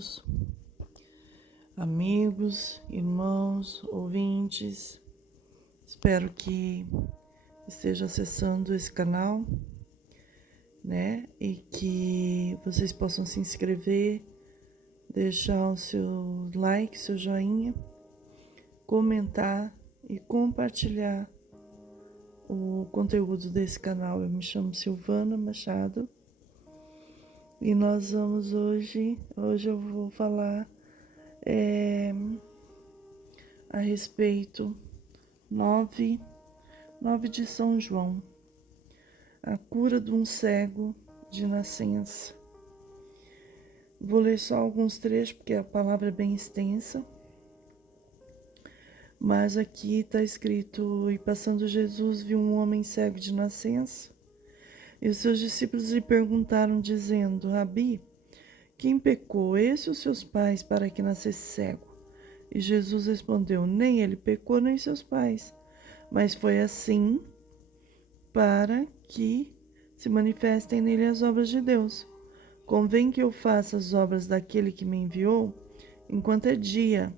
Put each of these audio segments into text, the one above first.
todos, amigos, irmãos, ouvintes. Espero que esteja acessando esse canal, né? E que vocês possam se inscrever, deixar o seu like, seu joinha, comentar e compartilhar o conteúdo desse canal. Eu me chamo Silvana Machado e nós vamos hoje eu vou falar a respeito 9 de São João, a cura de um cego de nascença. Vou ler só alguns trechos, porque a palavra é bem extensa, mas aqui está escrito: e passando Jesus viu um homem cego de nascença, e os seus discípulos lhe perguntaram, dizendo: Rabi, quem pecou, esse ou seus pais, para que nascesse cego? E Jesus respondeu: nem ele pecou, nem seus pais, mas foi assim para que se manifestem nele as obras de Deus. Convém que eu faça as obras daquele que me enviou, enquanto é dia.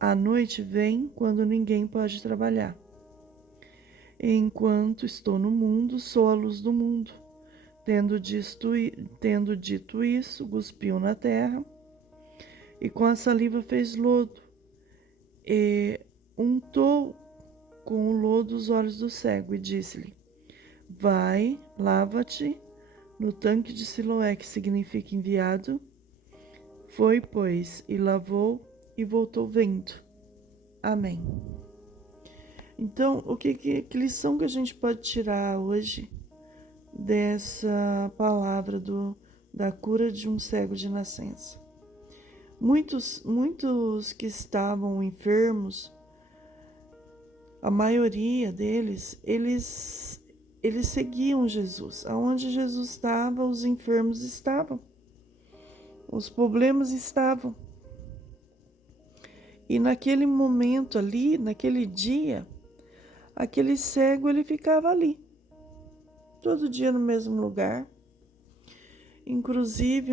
A noite vem, quando ninguém pode trabalhar. Enquanto estou no mundo, sou a luz do mundo. Tendo dito isso, cuspiu na terra, e com a saliva fez lodo, e untou com o lodo os olhos do cego, e disse-lhe: vai, lava-te no tanque de Siloé, que significa enviado. Foi, pois, e lavou, e voltou vendo. Amém. Então, que lição que a gente pode tirar hoje dessa palavra da cura de um cego de nascença? Muitos que estavam enfermos, a maioria deles, eles seguiam Jesus. Aonde Jesus estava, os enfermos estavam, os problemas estavam. E naquele momento ali, naquele dia, aquele cego, ele ficava ali, todo dia no mesmo lugar. Inclusive,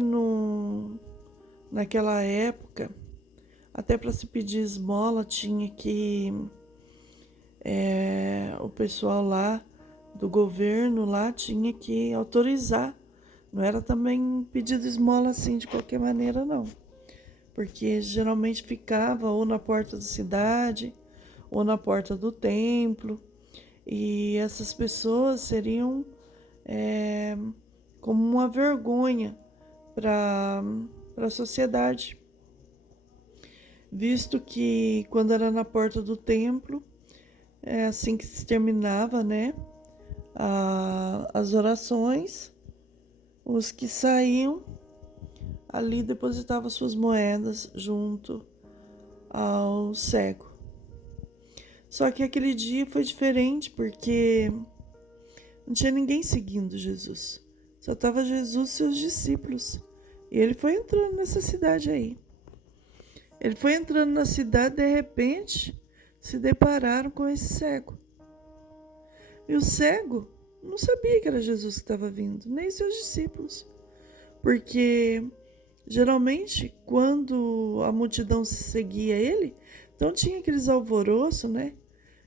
naquela época, até para se pedir esmola, tinha que o pessoal lá do governo lá tinha que autorizar. Não era também pedido esmola assim de qualquer maneira, não. Porque geralmente ficava ou na porta da cidade ou na porta do templo. E essas pessoas seriam como uma vergonha para a sociedade. Visto que quando era na porta do templo, assim que se terminava, né, as orações, os que saíam ali depositavam suas moedas junto ao cego. Só que aquele dia foi diferente, porque não tinha ninguém seguindo Jesus. Só estava Jesus e seus discípulos. E ele foi entrando nessa cidade aí. Ele foi entrando na cidade, de repente, se depararam com esse cego. E o cego não sabia que era Jesus que estava vindo, nem seus discípulos. Porque geralmente, quando a multidão seguia ele, então tinha aqueles alvoroços, né?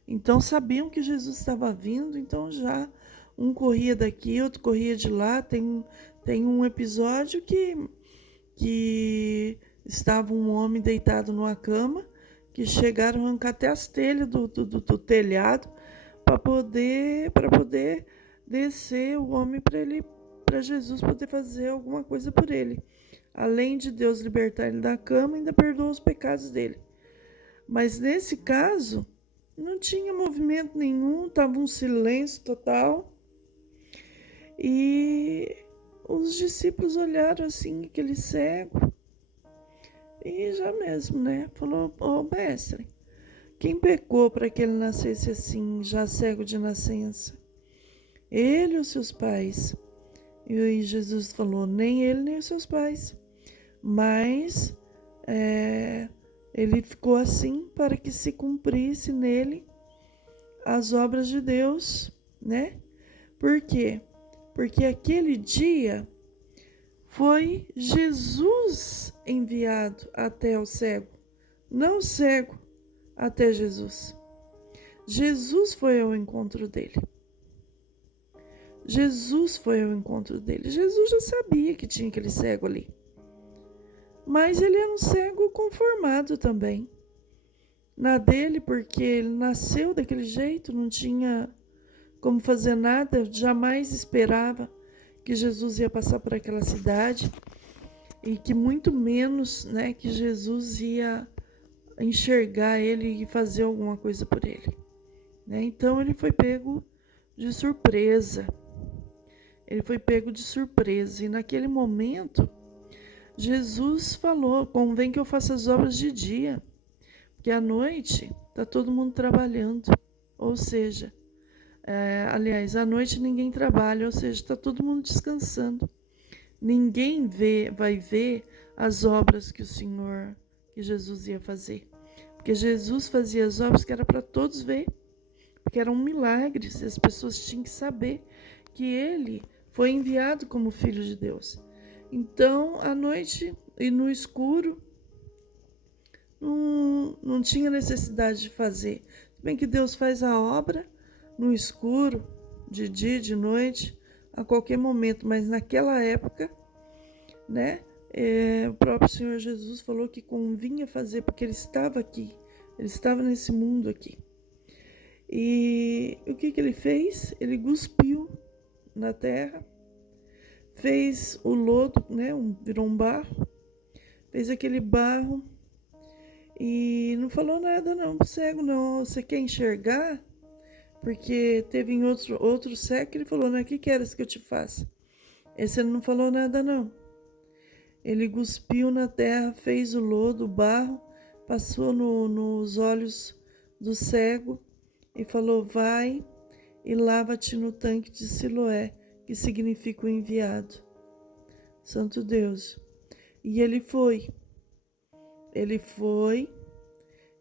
Então sabiam que Jesus estava vindo, então já um corria daqui, outro corria de lá. Tem um episódio que estava um homem deitado numa cama, que chegaram a arrancar até as telhas do telhado para poder descer o homem para Jesus poder fazer alguma coisa por ele. Além de Deus libertar ele da cama, ainda perdoou os pecados dele. Mas nesse caso, não tinha movimento nenhum, estava um silêncio total. E os discípulos olharam assim, aquele cego, e já mesmo, né? Falou: ô mestre, quem pecou para que ele nascesse assim, já cego de nascença? Ele ou seus pais? E Jesus falou: nem ele, nem os seus pais. Mas ele ficou assim para que se cumprisse nele as obras de Deus, né? Por quê? Porque aquele dia foi Jesus enviado até o cego, não o cego até Jesus. Jesus foi ao encontro dele. Jesus foi ao encontro dele. Jesus já sabia que tinha aquele cego ali. Mas ele era um cego conformado também. Na dele, porque ele nasceu daquele jeito, não tinha como fazer nada, jamais esperava que Jesus ia passar por aquela cidade e que muito menos, né, que Jesus ia enxergar ele e fazer alguma coisa por ele, né? Então ele foi pego de surpresa. Ele foi pego de surpresa e naquele momento Jesus falou: convém que eu faça as obras de dia, porque à noite está todo mundo trabalhando, ou seja, aliás, à noite ninguém trabalha, ou seja, está todo mundo descansando. Ninguém vai ver as obras que que Jesus ia fazer. Porque Jesus fazia as obras que era para todos ver, porque eram milagres, e as pessoas tinham que saber que ele foi enviado como Filho de Deus. Então, à noite e no escuro, não tinha necessidade de fazer. Se bem que Deus faz a obra no escuro, de dia, de noite, a qualquer momento, mas naquela época, né, o próprio Senhor Jesus falou que convinha fazer, porque ele estava aqui, ele estava nesse mundo aqui. E o que ele fez? Ele cuspiu na terra, fez o lodo, né, virou um barro, fez aquele barro e não falou nada não pro cego, não. Você quer enxergar? Porque teve em outro cego que ele falou, né, o que queres que eu te faça? Esse não falou nada não. Ele cuspiu na terra, fez o lodo, o barro, passou nos olhos do cego e falou: vai e lava-te no tanque de Siloé, que significa o enviado. Santo Deus. E ele foi,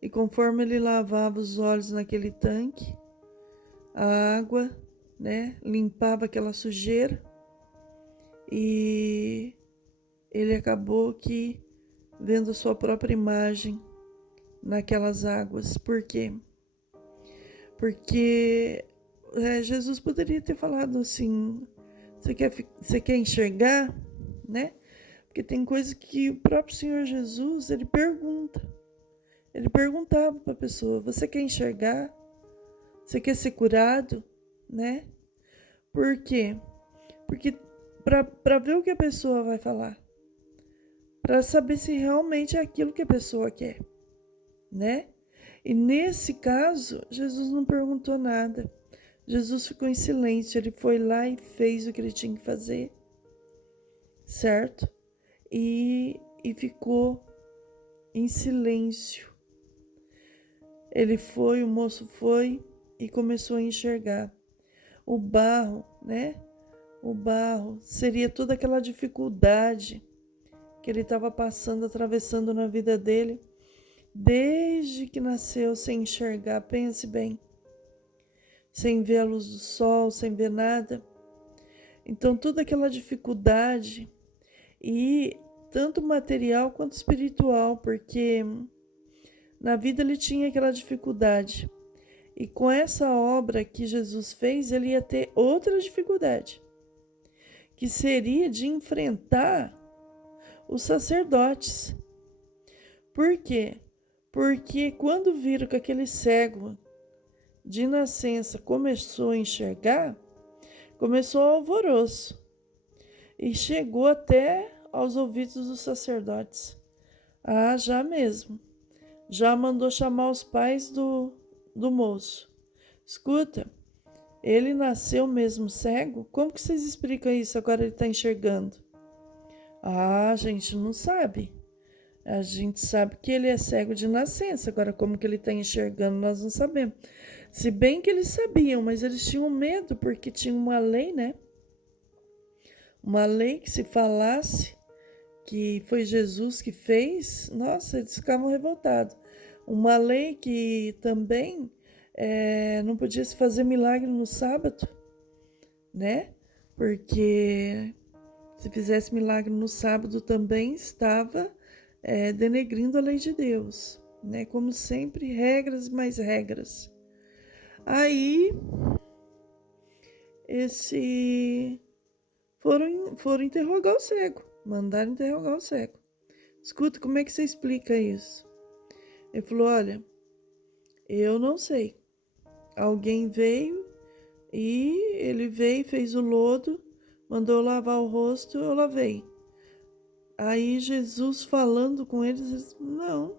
e conforme ele lavava os olhos naquele tanque, a água, né, limpava aquela sujeira e ele acabou que vendo a sua própria imagem naquelas águas. Por quê? Porque Jesus poderia ter falado assim: você quer enxergar, né? Porque tem coisa que o próprio Senhor Jesus, ele perguntava para a pessoa: você quer enxergar? Você quer ser curado, né? Por quê? Porque para ver o que a pessoa vai falar, para saber se realmente é aquilo que a pessoa quer, né? E nesse caso, Jesus não perguntou nada. Jesus ficou em silêncio, ele foi lá e fez o que ele tinha que fazer, certo? E ficou em silêncio. O moço foi e começou a enxergar. O barro, né? O barro seria toda aquela dificuldade que ele estava passando, atravessando na vida dele, desde que nasceu sem enxergar, pense bem, sem ver a luz do sol, sem ver nada. Então toda aquela dificuldade, e tanto material quanto espiritual, porque na vida ele tinha aquela dificuldade. E com essa obra que Jesus fez, ele ia ter outra dificuldade, que seria de enfrentar os sacerdotes. Por quê? Porque quando viram que aquele cego de nascença começou a enxergar, começou o alvoroço e chegou até aos ouvidos dos sacerdotes. Ah, já mesmo. Já mandou chamar os pais do moço. Escuta, ele nasceu mesmo cego? Como que vocês explicam isso? Agora ele está enxergando. Ah, a gente não sabe. A gente sabe que ele é cego de nascença. Agora, como que ele está enxergando, nós não sabemos. Se bem que eles sabiam, mas eles tinham medo, porque tinha uma lei, né? Uma lei que se falasse que foi Jesus que fez, nossa, eles ficavam revoltados. Uma lei que também não podia se fazer milagre no sábado, né? Porque se fizesse milagre no sábado também estava denegrindo a lei de Deus, né? Como sempre, regras mais regras. Aí, foram interrogar o cego, mandaram interrogar o cego. Escuta, como é que você explica isso? Ele falou, olha, eu não sei. Alguém veio e ele veio, fez o lodo, mandou lavar o rosto, eu lavei. Aí Jesus falando com eles, não.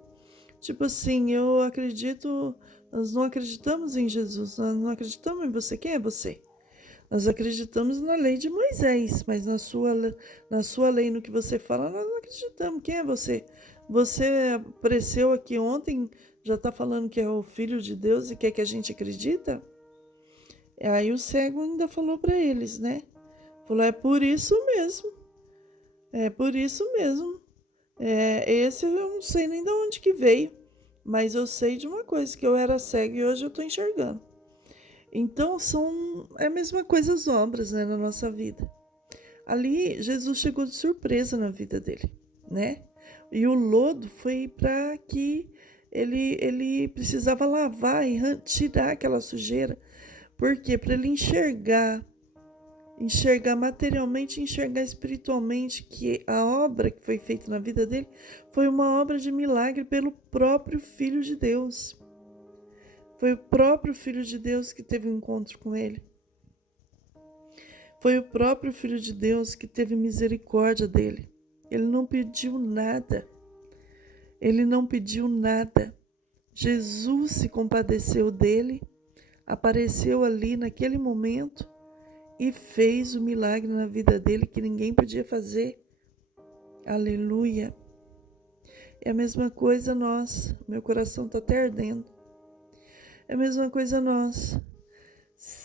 Tipo assim, eu acredito, nós não acreditamos em Jesus, nós não acreditamos em você. Quem é você? Nós acreditamos na lei de Moisés, mas na sua lei, no que você fala, nós não acreditamos. Quem é você? Você apareceu aqui ontem, já está falando que é o Filho de Deus e quer que a gente acredita? Aí o cego ainda falou para eles, né? Falou, é por isso mesmo. É por isso mesmo. Esse eu não sei nem de onde que veio, mas eu sei de uma coisa, que eu era cego e hoje eu estou enxergando. Então, é a mesma coisa as obras, né, na nossa vida. Ali, Jesus chegou de surpresa na vida dele, né? E o lodo foi para que ele precisava lavar e tirar aquela sujeira. Por quê? Para ele enxergar materialmente, enxergar espiritualmente que a obra que foi feita na vida dele foi uma obra de milagre pelo próprio Filho de Deus. Foi o próprio Filho de Deus que teve um encontro com ele. Foi o próprio Filho de Deus que teve misericórdia dele. Ele não pediu nada. Ele não pediu nada. Jesus se compadeceu dele, apareceu ali naquele momento e fez o milagre na vida dele que ninguém podia fazer. Aleluia. É a mesma coisa nós. Meu coração está até ardendo. É a mesma coisa nós.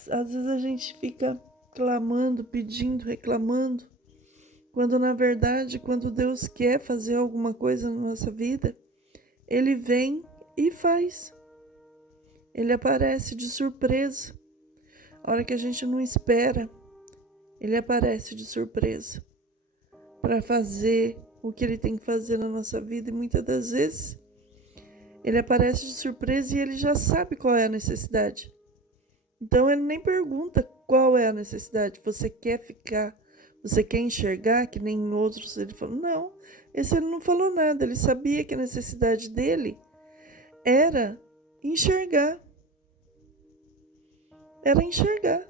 Às vezes a gente fica clamando, pedindo, reclamando, quando na verdade, quando Deus quer fazer alguma coisa na nossa vida, Ele vem e faz. Ele aparece de surpresa. A hora que a gente não espera, Ele aparece de surpresa para fazer o que Ele tem que fazer na nossa vida. E muitas das vezes, Ele aparece de surpresa e Ele já sabe qual é a necessidade. Então Ele nem pergunta qual é a necessidade. Você quer ficar, você quer enxergar, que nem outros. Ele falou, não, esse Ele não falou nada. Ele sabia que a necessidade dele era enxergar. Era enxergar.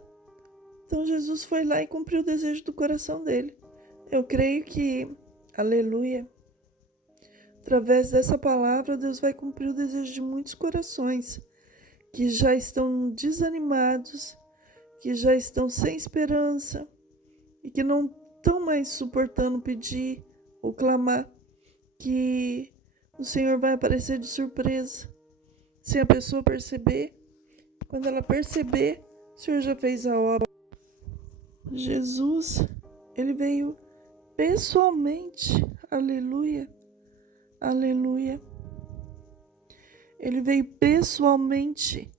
Então Jesus foi lá e cumpriu o desejo do coração dele. Eu creio que, aleluia, através dessa palavra, Deus vai cumprir o desejo de muitos corações que já estão desanimados, que já estão sem esperança e que não estão mais suportando pedir ou clamar, que o Senhor vai aparecer de surpresa, sem a pessoa perceber. Quando ela perceber, o Senhor já fez a obra. Jesus, Ele veio pessoalmente, aleluia, aleluia. Ele veio pessoalmente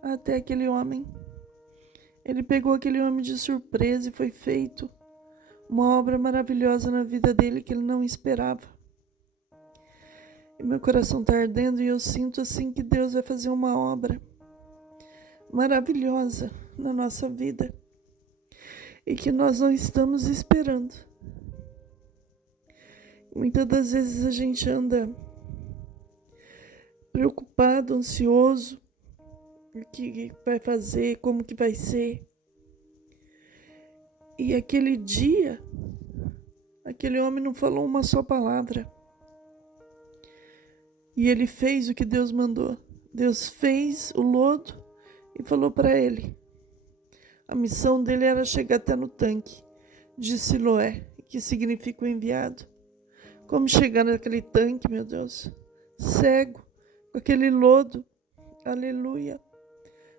até aquele homem. Ele pegou aquele homem de surpresa e foi feito uma obra maravilhosa na vida dele que ele não esperava. E meu coração está ardendo e eu sinto assim que Deus vai fazer uma obra maravilhosa na nossa vida e que nós não estamos esperando. Muitas das vezes a gente anda preocupado, ansioso, o que vai fazer, como que vai ser. E aquele dia, aquele homem não falou uma só palavra. E ele fez o que Deus mandou. Deus fez o lodo e falou para ele. A missão dele era chegar até no tanque de Siloé, que significa o enviado. Como chegar naquele tanque, meu Deus, cego, com aquele lodo, aleluia.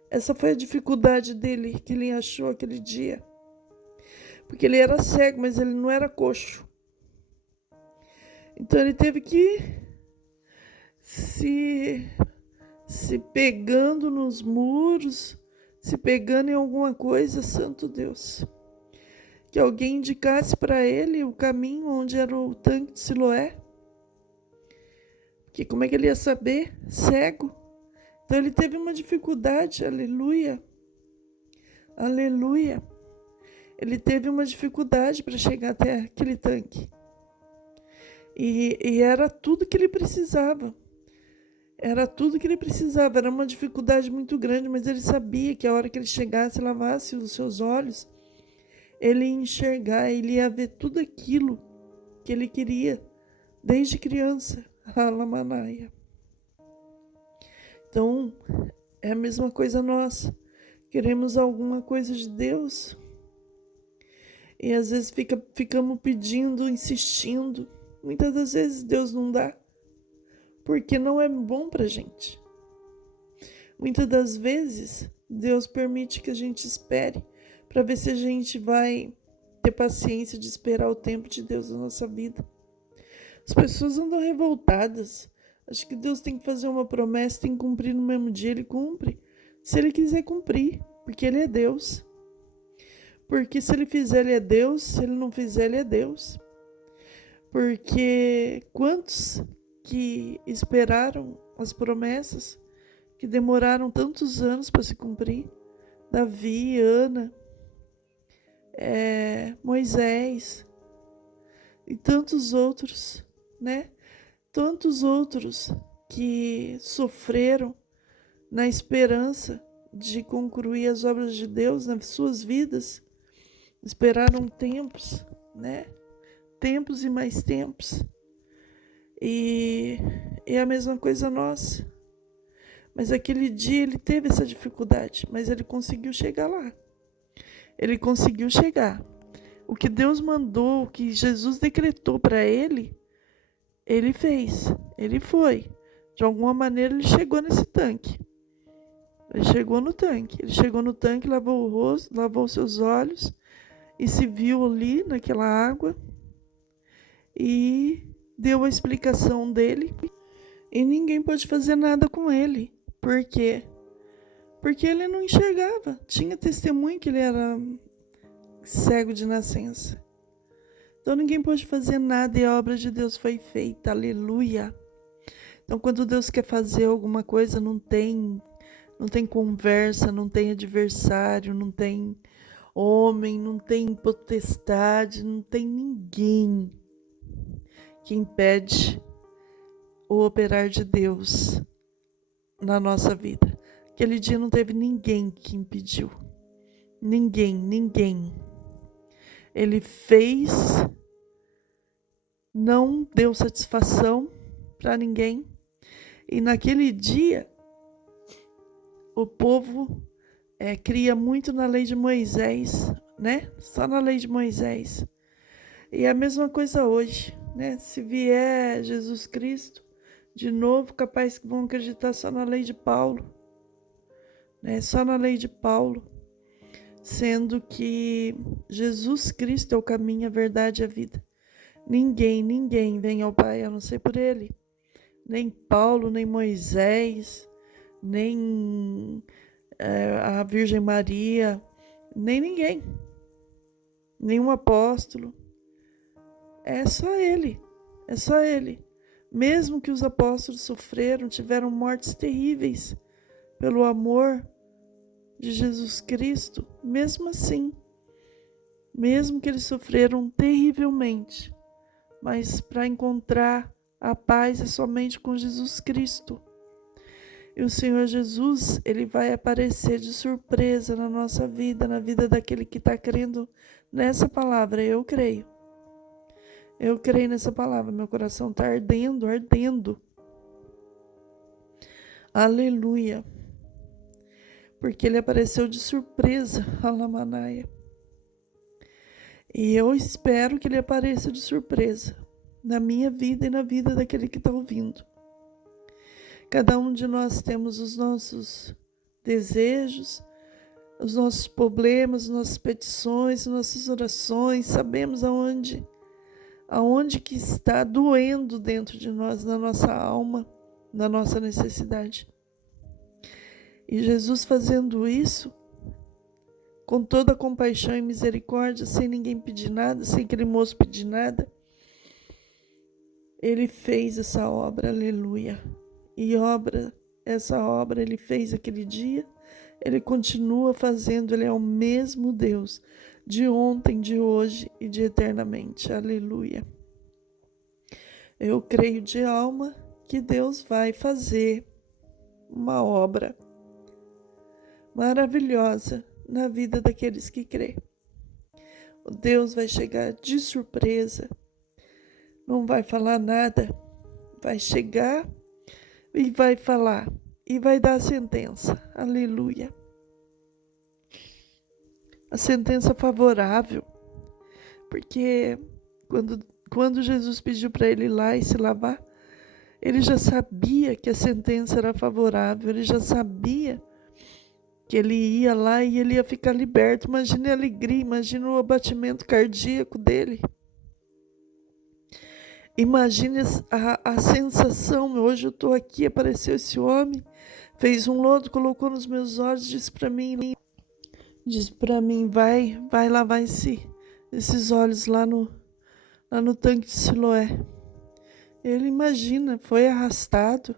Essa foi a dificuldade dele, que ele achou aquele dia. Porque ele era cego, mas ele não era coxo. Então ele teve que se pegando nos muros, se pegando em alguma coisa, santo Deus. Que alguém indicasse para ele o caminho onde era o tanque de Siloé. Que como é que ele ia saber? Cego. Então ele teve uma dificuldade, aleluia, aleluia. Ele teve uma dificuldade para chegar até aquele tanque. E era tudo que ele precisava. Era tudo que ele precisava. Era uma dificuldade muito grande, mas ele sabia que a hora que ele chegasse, lavasse os seus olhos, ele ia enxergar, ele ia ver tudo aquilo que ele queria desde criança. Alamanaia. Então, é a mesma coisa nossa. Queremos alguma coisa de Deus e às vezes ficamos pedindo, insistindo. Muitas das vezes Deus não dá porque não é bom pra gente. Muitas das vezes Deus permite que a gente espere para ver se a gente vai ter paciência de esperar o tempo de Deus na nossa vida. As pessoas andam revoltadas. Acho que Deus tem que fazer uma promessa, tem que cumprir no mesmo dia, Ele cumpre. Se Ele quiser cumprir, porque Ele é Deus. Porque se Ele fizer, Ele é Deus. Se Ele não fizer, Ele é Deus. Porque quantos que esperaram as promessas, que demoraram tantos anos para se cumprir? Davi, Ana, Moisés e tantos outros, né? Tantos outros que sofreram na esperança de concluir as obras de Deus nas suas vidas, esperaram tempos, né? Tempos e mais tempos. E é a mesma coisa nossa. Mas aquele dia ele teve essa dificuldade, mas ele conseguiu chegar lá. Ele conseguiu chegar. O que Deus mandou, o que Jesus decretou para ele, ele fez, ele foi. De alguma maneira ele chegou nesse tanque. Ele chegou no tanque, lavou o rosto, lavou seus olhos e se viu ali naquela água e deu a explicação dele. E ninguém pôde fazer nada com ele. Por quê? Porque ele não enxergava. Tinha testemunho que ele era cego de nascença. Então ninguém pôde fazer nada e a obra de Deus foi feita. Aleluia. Então quando Deus quer fazer alguma coisa, não tem conversa, não tem adversário, não tem homem, não tem potestade, não tem ninguém que impede o operar de Deus na nossa vida. Aquele dia não teve ninguém que impediu. Ninguém. Ele fez, não deu satisfação para ninguém. E naquele dia, o povo cria muito na lei de Moisés, né? Só na lei de Moisés. E é a mesma coisa hoje, né? Se vier Jesus Cristo, de novo, capaz que vão acreditar só na lei de Paulo, né? Só na lei de Paulo, sendo que Jesus Cristo é o caminho, a verdade e a vida. Ninguém vem ao Pai a não ser por Ele. Nem Paulo, nem Moisés, nem a Virgem Maria, nem ninguém. Nenhum apóstolo. É só Ele. Mesmo que os apóstolos sofreram, tiveram mortes terríveis pelo amor de Jesus Cristo, mesmo assim, mesmo que eles sofreram terrivelmente, mas para encontrar a paz é somente com Jesus Cristo. E o Senhor Jesus, Ele vai aparecer de surpresa na nossa vida, na vida daquele que está crendo nessa palavra. Eu creio nessa palavra, meu coração está ardendo. Aleluia. Porque Ele apareceu de surpresa, Alamanaia. E eu espero que Ele apareça de surpresa na minha vida e na vida daquele que está ouvindo. Cada um de nós temos os nossos desejos, os nossos problemas, as nossas petições, as nossas orações. Sabemos aonde que está doendo dentro de nós, na nossa alma, na nossa necessidade. E Jesus fazendo isso, com toda a compaixão e misericórdia, sem ninguém pedir nada, sem aquele moço pedir nada, Ele fez essa obra, aleluia. E essa obra ele fez aquele dia, ele continua fazendo, ele é o mesmo Deus, de ontem, de hoje e de eternamente, aleluia. Eu creio de alma que Deus vai fazer uma obra maravilhosa na vida daqueles que crê. Deus vai chegar de surpresa, não vai falar nada, vai chegar e vai falar, e vai dar a sentença, aleluia. A sentença favorável, porque quando Jesus pediu para ele ir lá e se lavar, ele já sabia que a sentença era favorável, ele já sabia que ele ia lá e ele ia ficar liberto. Imagine a alegria, imagine o abatimento cardíaco dele. Imagine a sensação. Hoje eu estou aqui, apareceu esse homem, fez um lodo, colocou nos meus olhos, disse para mim, vai lavar esses olhos lá no tanque de Siloé. Ele imagina, foi arrastado,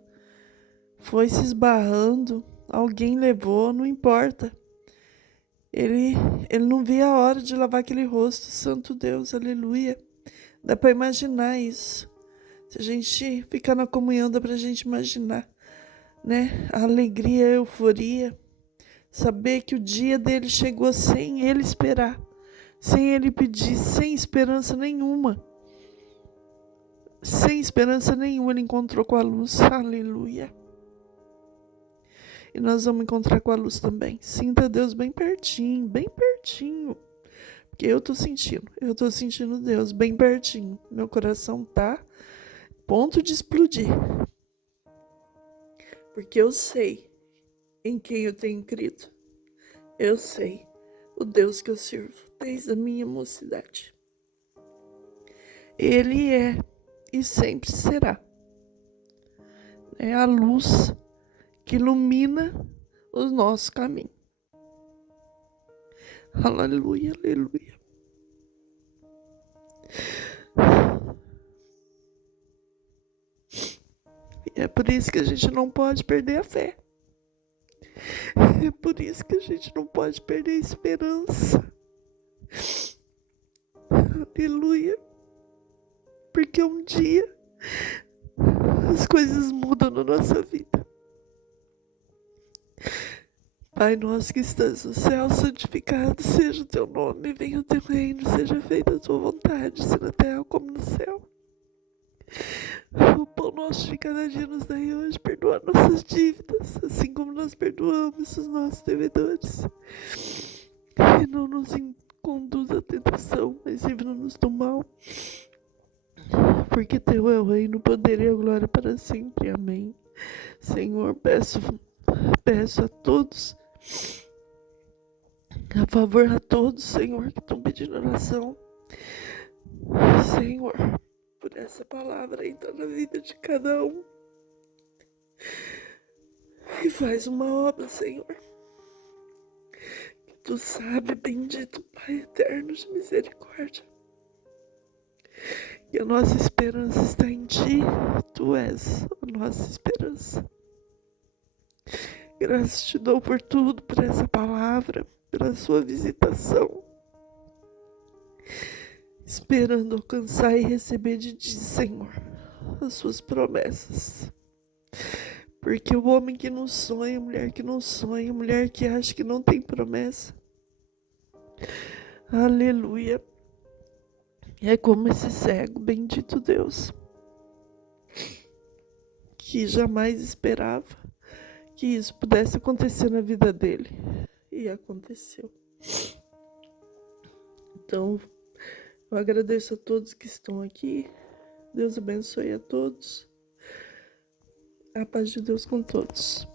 foi se esbarrando, alguém levou, não importa. Ele não via a hora de lavar aquele rosto, santo Deus, aleluia. Dá para imaginar isso. Se a gente ficar na comunhão, dá para a gente imaginar, né? A alegria, a euforia. Saber que o dia dele chegou sem ele esperar, sem ele pedir, sem esperança nenhuma. Sem esperança nenhuma, ele encontrou com a luz. Aleluia. E nós vamos encontrar com a luz também. Sinta Deus bem pertinho, bem pertinho. Porque eu tô sentindo Deus bem pertinho. Meu coração tá ponto de explodir. Porque eu sei em quem eu tenho crido. Eu sei o Deus que eu sirvo desde a minha mocidade. Ele é e sempre será. É a luz que ilumina o nosso caminho. Aleluia, aleluia. E é por isso que a gente não pode perder a fé. É por isso que a gente não pode perder a esperança. Aleluia. Porque um dia as coisas mudam na nossa vida. Pai nosso que estás no céu, santificado seja o teu nome, venha o teu reino, seja feita a tua vontade, assim na terra como no céu. O pão nosso de cada dia nos dai hoje, perdoa nossas dívidas, assim como nós perdoamos os nossos devedores. E não nos conduza à tentação, mas livra-nos do mal. Porque teu é o reino, o poder e a glória para sempre. Amém. Senhor, peço a todos, a favor a todos, Senhor, que estão pedindo oração. Senhor, por essa palavra entra na vida de cada um. E faz uma obra, Senhor. Que tu sabe, bendito Pai eterno de misericórdia. E a nossa esperança está em Ti. Tu és a nossa esperança. Graças te dou por tudo, por essa palavra, pela sua visitação. Esperando alcançar e receber de Ti, Senhor, as suas promessas. Porque o homem que não sonha, a mulher que não sonha, a mulher que acha que não tem promessa, aleluia, é como esse cego, bendito Deus, que jamais esperava que isso pudesse acontecer na vida dele. E aconteceu. Então, eu agradeço a todos que estão aqui. Deus abençoe a todos. A paz de Deus com todos.